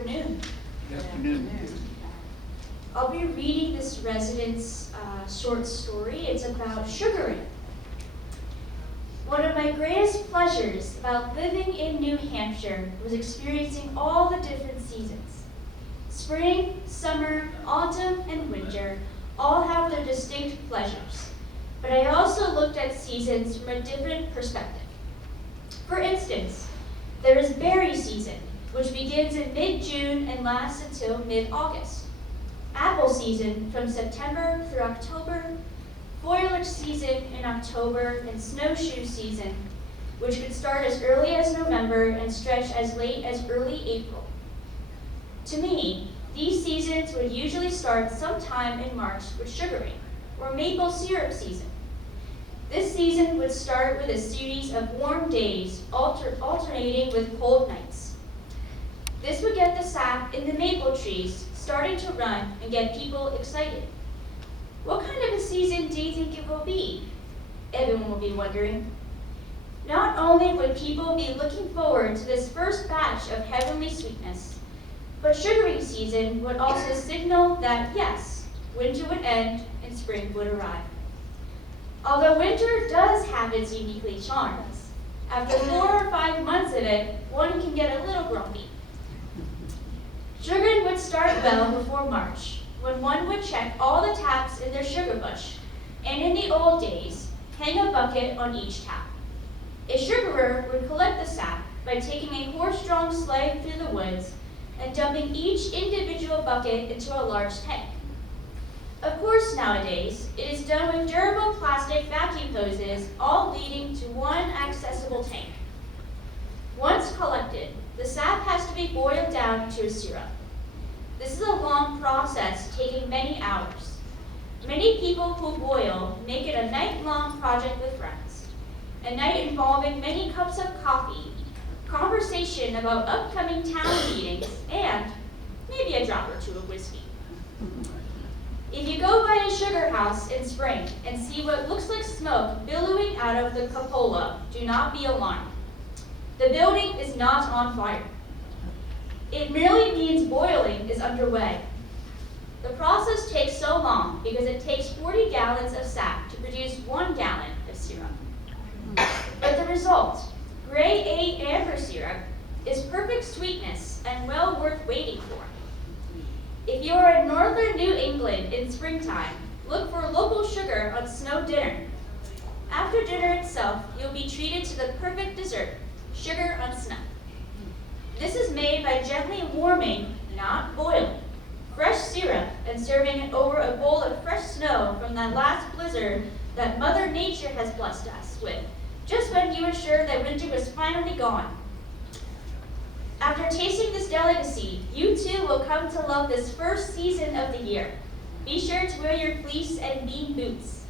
afternoon. Good afternoon. I'll be reading this resident's short story. It's about sugaring. One of my greatest pleasures about living in New Hampshire was experiencing all the different seasons. Spring, summer, autumn, and winter all have their distinct pleasures, but I also looked at seasons from a different perspective. For instance, there is berry season, which begins in mid-June and lasts until mid-August. Apple season from September through October, foliage season in October, and snowshoe season, which could start as early as November and stretch as late as early April. To me, these seasons would usually start sometime in March with sugaring, or maple syrup season. This season would start with a series of warm days alternating with cold nights. This would get the sap in the maple trees starting to run and get people excited. What kind of a season do you think it will be? Everyone will be wondering. Not only would people be looking forward to this first batch of heavenly sweetness, but sugaring season would also signal that, yes, winter would end and spring would arrive. Although winter does have its uniquely charms, after 4 or 5 months of it, one can get a little grumpy. Sugaring would start well before March, when one would check all the taps in their sugar bush, and in the old days, hang a bucket on each tap. A sugarer would collect the sap by taking a horse-drawn sleigh through the woods and dumping each individual bucket into a large tank. Of course, nowadays, it is done with durable plastic vacuum hoses, all leading to one accessible tank. Once collected, the sap has to be boiled down to a syrup. This is a long process, taking many hours. Many people who boil make it a night-long project with friends, a night involving many cups of coffee, conversation about upcoming town meetings, and maybe a drop or two of whiskey. If you go by a sugar house in spring and see what looks like smoke billowing out of the cupola, do not be alarmed. The building is not on fire. It merely means boiling is underway. The process takes so long because it takes 40 gallons of sap to produce 1 gallon of syrup. But the result, gray 8 amber syrup, is perfect sweetness and well worth waiting for. If you are in northern New England in springtime, look for local sugar on snow dinner. After dinner itself, you'll be treated to the perfect dessert, sugar on snow. This is made by gently warming, not boiling, fresh syrup and serving it over a bowl of fresh snow from that last blizzard that Mother Nature has blessed us with, just when you were sure that winter was finally gone. After tasting this delicacy, you too will come to love this first season of the year. Be sure to wear your fleece and bean boots.